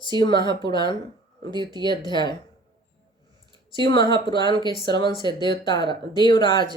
शिव महापुराण द्वितीय अध्याय। शिव महापुराण के श्रवण से देवराज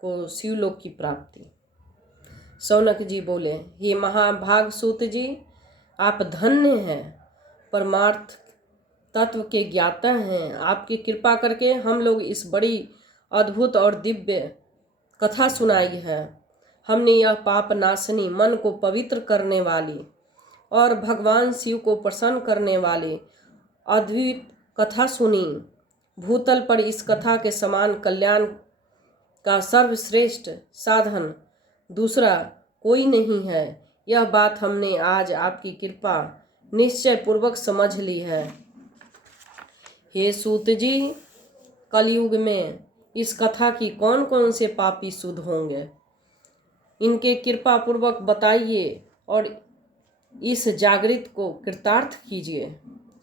को शिवलोक की प्राप्ति। शौनक जी बोले, हे महाभाग सूत जी, आप धन्य हैं, परमार्थ तत्व के ज्ञाता हैं। आपकी कृपा करके हम लोग इस बड़ी अद्भुत और दिव्य कथा सुनाई है। हमने यह पाप नाशनी, मन को पवित्र करने वाली और भगवान शिव को प्रसन्न करने वाली अद्भुत कथा सुनी। भूतल पर इस कथा के समान कल्याण का सर्वश्रेष्ठ साधन दूसरा कोई नहीं है। यह बात हमने आज आपकी कृपा निश्चय पूर्वक समझ ली है। हे सूत जी, कलयुग में इस कथा की कौन कौन से पापी शुद्ध होंगे, इनके कृपा पूर्वक बताइए और इस जागृत को कृतार्थ कीजिए।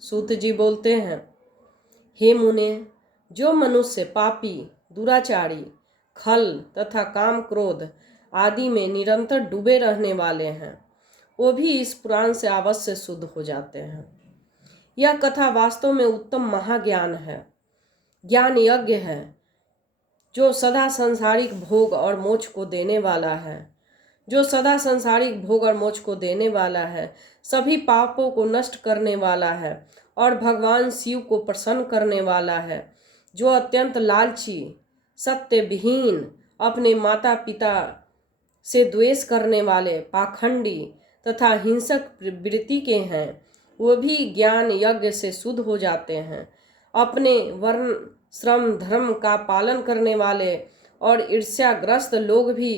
सूत जी बोलते हैं, हे मुने, जो मनुष्य पापी, दुराचारी, खल तथा काम क्रोध आदि में निरंतर डूबे रहने वाले हैं, वो भी इस पुराण से अवश्य शुद्ध हो जाते हैं। यह कथा वास्तव में उत्तम महाज्ञान है, ज्ञान यज्ञ है, जो सदा सांसारिक भोग और मोक्ष को देने वाला है। जो सदा सांसारिक भोग और मोक्ष को देने वाला है, सभी पापों को नष्ट करने वाला है और भगवान शिव को प्रसन्न करने वाला है। जो अत्यंत लालची, सत्य विहीन, अपने माता पिता से द्वेष करने वाले, पाखंडी तथा हिंसक वृत्ति के हैं, वो भी ज्ञान यज्ञ से शुद्ध हो जाते हैं। अपने वर्ण श्रम धर्म का पालन करने वाले और ईर्ष्याग्रस्त लोग भी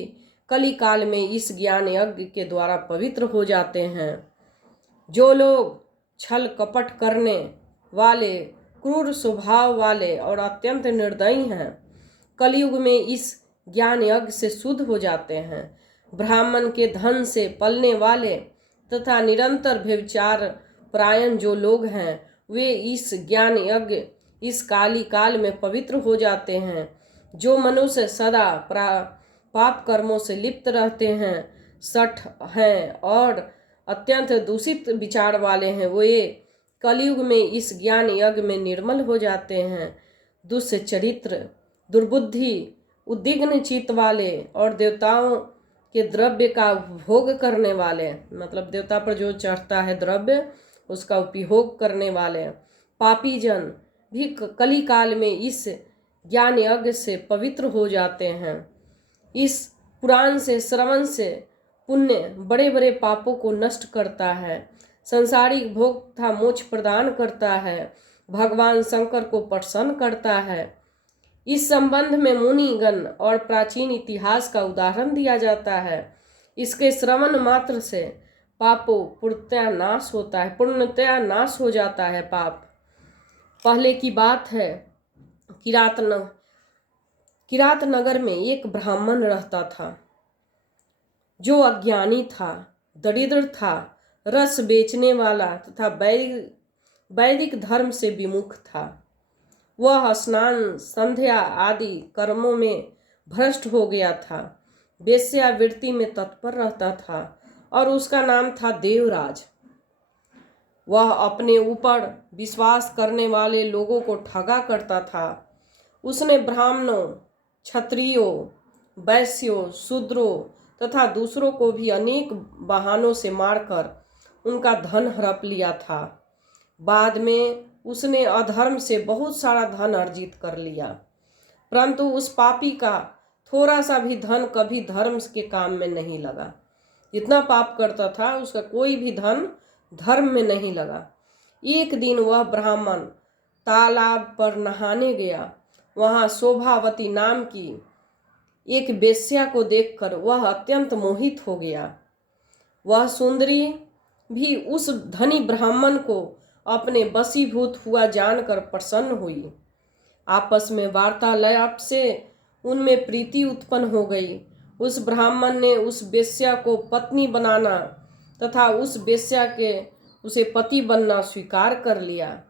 कली काल में इस ज्ञान यज्ञ के द्वारा पवित्र हो जाते हैं। जो लोग छल कपट करने वाले, क्रूर स्वभाव वाले और अत्यंत निर्दयी हैं, कलयुग में इस ज्ञान यज्ञ से शुद्ध हो जाते हैं। ब्राह्मण के धन से पलने वाले तथा निरंतर व्यभिचार परायण जो लोग हैं, वे इस ज्ञान यज्ञ इस काली काल में पवित्र हो जाते हैं। जो मनुष्य सदा पाप कर्मों से लिप्त रहते हैं, सठ हैं और अत्यंत दूषित विचार वाले हैं, वो ये कलयुग में इस ज्ञान यज्ञ में निर्मल हो जाते हैं। दुष्चरित्र, दुर्बुद्धि, उद्विग्न चित्त वाले और देवताओं के द्रव्य का उपभोग करने वाले, मतलब देवता पर जो चढ़ता है द्रव्य, उसका उपभोग करने वाले पापी जन भी कली काल में इस ज्ञान यज्ञ से पवित्र हो जाते हैं। इस पुराण से श्रवण से पुण्य बड़े बड़े पापों को नष्ट करता है, संसारिक भोग तथा मोक्ष प्रदान करता है, भगवान शंकर को प्रसन्न करता है। इस संबंध में मुनिगण और प्राचीन इतिहास का उदाहरण दिया जाता है। इसके श्रवण मात्र से पापों पूर्णतया नाश हो जाता है। पाप पहले की बात है, किरात नगर में एक ब्राह्मण रहता था, जो अज्ञानी था, दरिद्र था, रस बेचने वाला तथा वैदिक धर्म से विमुख था। वह स्नान संध्या आदि कर्मों में भ्रष्ट हो गया था, वेश्यावृत्ति में तत्पर रहता था और उसका नाम था देवराज। वह अपने ऊपर विश्वास करने वाले लोगों को ठगा करता था। उसने ब्राह्मणों, क्षत्रियों, वैश्यों, शूद्रों तथा दूसरों को भी अनेक बहानों से मारकर उनका धन हड़प लिया था। बाद में उसने अधर्म से बहुत सारा धन अर्जित कर लिया, परंतु उस पापी का थोड़ा सा भी धन कभी धर्म के काम में नहीं लगा। जितना पाप करता था, उसका कोई भी धन धर्म में नहीं लगा। एक दिन वह ब्राह्मण तालाब पर नहाने गया। वहां शोभावती नाम की एक वेश्या को देखकर वह अत्यंत मोहित हो गया। वह सुंदरी भी उस धनी ब्राह्मण को अपने वशीभूत हुआ जानकर प्रसन्न हुई। आपस में वार्तालाप से उनमें प्रीति उत्पन्न हो गई। उस ब्राह्मण ने उस वेश्या को पत्नी बनाना तथा उस वेश्या के उसे पति बनना स्वीकार कर लिया।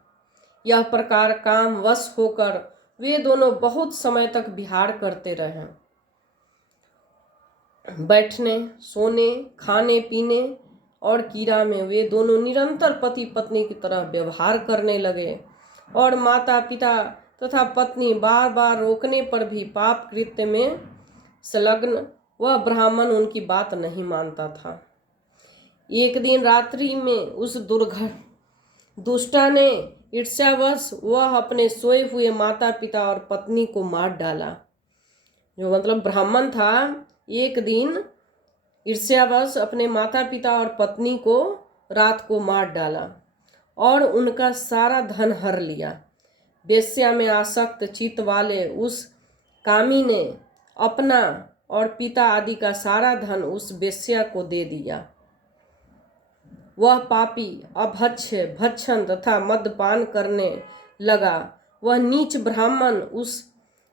यह प्रकार काम वश होकर वे दोनों बहुत समय तक विहार करते रहे। बैठने, सोने, खाने पीने और कीड़ा में वे दोनों निरंतर पति पत्नी की तरह व्यवहार करने लगे और माता पिता तथा पत्नी बार बार रोकने पर भी पाप कृत्य में संलग्न वह ब्राह्मण उनकी बात नहीं मानता था। एक दिन रात्रि में उस दुष्टा ने ईर्ष्यावश वह अपने सोए हुए माता पिता और पत्नी को मार डाला। जो मतलब ब्राह्मण था, एक दिन ईर्ष्यावश अपने माता पिता और पत्नी को रात को मार डाला और उनका सारा धन हर लिया। वेश्या में आसक्त चित्त वाले उस कामी ने अपना और पिता आदि का सारा धन उस वेश्या को दे दिया। वह पापी अभक्ष्य भक्षण तथा मद्यपान करने लगा। वह नीच ब्राह्मण उस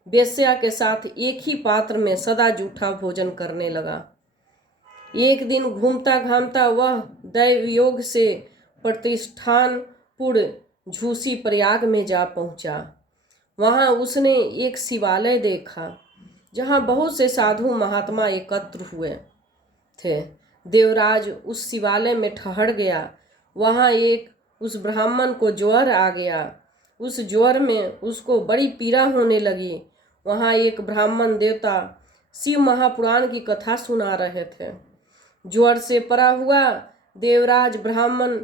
वेश्या के साथ एक ही पात्र में सदा जूठा भोजन करने लगा। एक दिन घूमता घामता वह दैवयोग से प्रतिष्ठानपुर झूसी प्रयाग में जा पहुंचा। वहां उसने एक शिवालय देखा जहां बहुत से साधु महात्मा एकत्र हुए थे। देवराज उस शिवालय में ठहर गया। वहां उस ब्राह्मण को ज्वर आ गया। उस ज्वर में उसको बड़ी पीड़ा होने लगी। वहां एक ब्राह्मण देवता शिव महापुराण की कथा सुना रहे थे। ज्वर से परा हुआ देवराज ब्राह्मण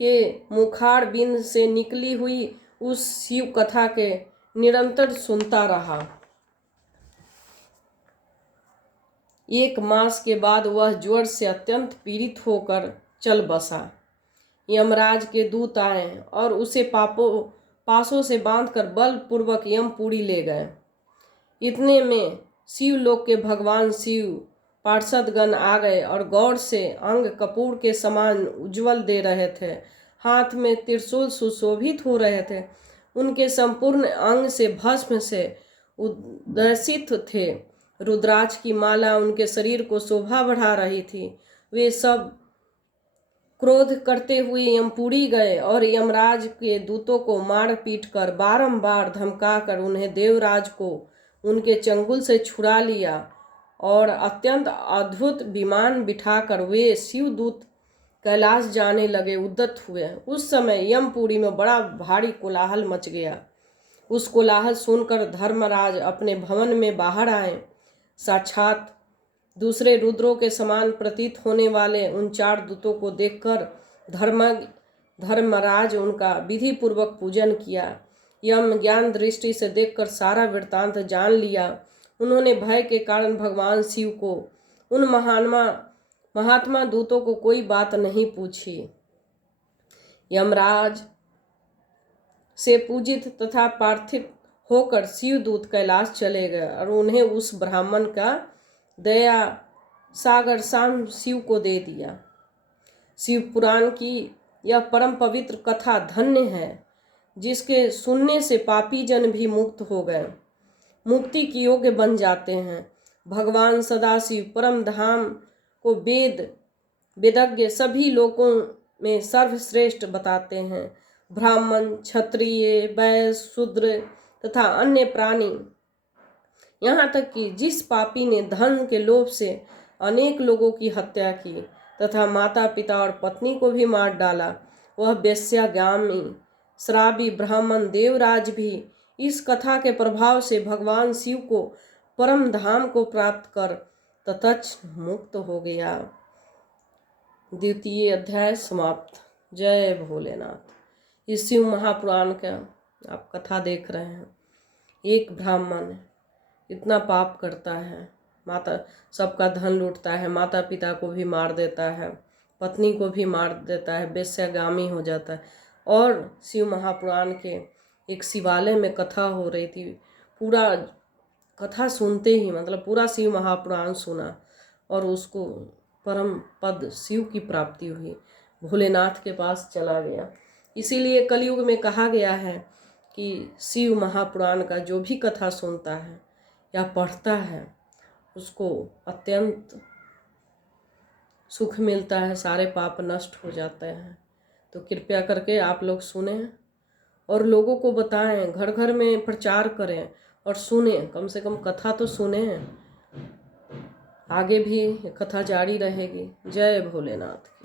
के मुखार बिंद से निकली हुई उस शिव कथा के निरंतर सुनता रहा। एक मास के बाद वह ज्वर से अत्यंत पीड़ित होकर चल बसा। यमराज के दूत आए और उसे पासों से बांधकर बलपूर्वक यमपुरी ले गए। इतने में शिवलोक के भगवान शिव पार्षदगण आ गए और गौर से अंग कपूर के समान उज्जवल दे रहे थे। हाथ में त्रिशूल सुशोभित हो रहे थे। उनके संपूर्ण अंग से भस्म से उद्दसित थे। रुद्राक्ष की माला उनके शरीर को शोभा बढ़ा रही थी। वे सब क्रोध करते हुए यमपुरी गए और यमराज के दूतों को मार पीट कर बारंबार धमकाकर उन्हें देवराज को उनके चंगुल से छुड़ा लिया और अत्यंत अद्भुत विमान बिठाकर वे शिवदूत कैलाश जाने लगे उद्यत हुए। उस समय यमपुरी में बड़ा भारी कोलाहल मच गया। उस कोलाहल सुनकर धर्मराज अपने भवन में बाहर आए। साक्षात दूसरे रुद्रों के समान प्रतीत होने वाले उन 4 दूतों को देखकर धर्मराज उनका विधि पूर्वक पूजन किया। यम ज्ञान दृष्टि से देखकर सारा वृत्तांत जान लिया। उन्होंने भय के कारण भगवान शिव को उन महात्मा दूतों को कोई बात नहीं पूछी। यमराज से पूजित तथा प्रार्थित होकर शिवदूत कैलाश चले गए और उन्हें उस ब्राह्मण का दया सागर शाम शिव को दे दिया। शिव पुराण की यह परम पवित्र कथा धन्य है, जिसके सुनने से पापी जन भी मुक्त हो गए, मुक्ति की योग्य बन जाते हैं। भगवान सदाशिव परम धाम को वेदज्ञ सभी लोगों में सर्वश्रेष्ठ बताते हैं। ब्राह्मण, क्षत्रिय, वैश्य, शूद्र तथा अन्य प्राणी, यहाँ तक कि जिस पापी ने धन के लोभ से अनेक लोगों की हत्या की तथा माता पिता और पत्नी को भी मार डाला, वह वेश्यागामी श्रावी ब्राह्मण देवराज भी इस कथा के प्रभाव से भगवान शिव को परम धाम को प्राप्त कर ततच मुक्त हो गया। 2 अध्याय समाप्त। जय भोलेनाथ। इस शिव महापुराण का आप कथा देख रहे हैं। एक ब्राह्मण इतना पाप करता है, माता सबका धन लूटता है, माता पिता को भी मार देता है, पत्नी को भी मार देता है, वेश्यागामी हो जाता है। और शिव महापुराण के एक शिवालय में कथा हो रही थी। पूरा कथा सुनते ही मतलब पूरा शिव महापुराण सुना और उसको परम पद शिव की प्राप्ति हुई, भोलेनाथ के पास चला गया। इसीलिए कलयुग में कहा गया है कि शिव महापुराण का जो भी कथा सुनता है या पढ़ता है उसको अत्यंत सुख मिलता है, सारे पाप नष्ट हो जाते हैं। तो कृपया करके आप लोग सुने और लोगों को बताएं, घर घर में प्रचार करें और सुने, कम से कम कथा तो सुने। आगे भी कथा जारी रहेगी। जय भोलेनाथ।